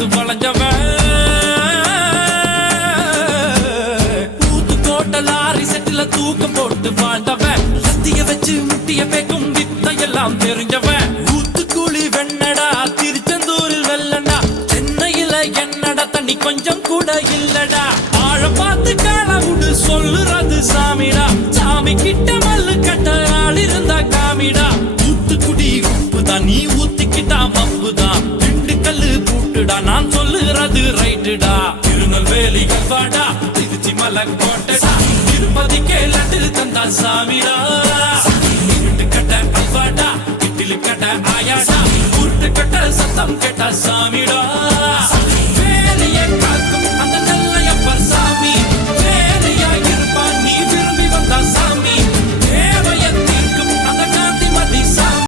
பார்த்து வளைஞ்சவன் ஊத்துக்கோட்டை லாரி செட்டில தூக்கம் போட்டு வாழ்ந்தவன் லத்திய வச்சு முட்டிய பேக்கும் வித்தையெல்லாம் தெரிஞ்சவன் ஊத்துக்குழி வெண்ணடா திருச்செந்தூரில் வெள்ளடா சென்னையில என்னடா தண்ணி கொஞ்சம் கூட இல்லடா ஆழ பார்த்து காலவுடு சொல்லுறது சாமிடா சாமி கிட்ட மல்லு கட்ட ஆள் இருந்தா காமிடா ஊத்துக்குடி உப்புதான் நீ ஊத்திக்கிட்டா மப்புதான் ரெண்டு கல்லு பூட்டுடா நான் சொல்லுறது ரைட்டுடா திருநெல்வேலி கல்வாடா திருச்சி மலை கோட்டடா திருப்பதிக்கே லட்டு தந்தா சாமிடா வீட்டு கட்ட அல்வாடா இட்லி கட்ட ஆயாடா உருட்டு கட்ட சத்தம் கேட்டா சாமிடா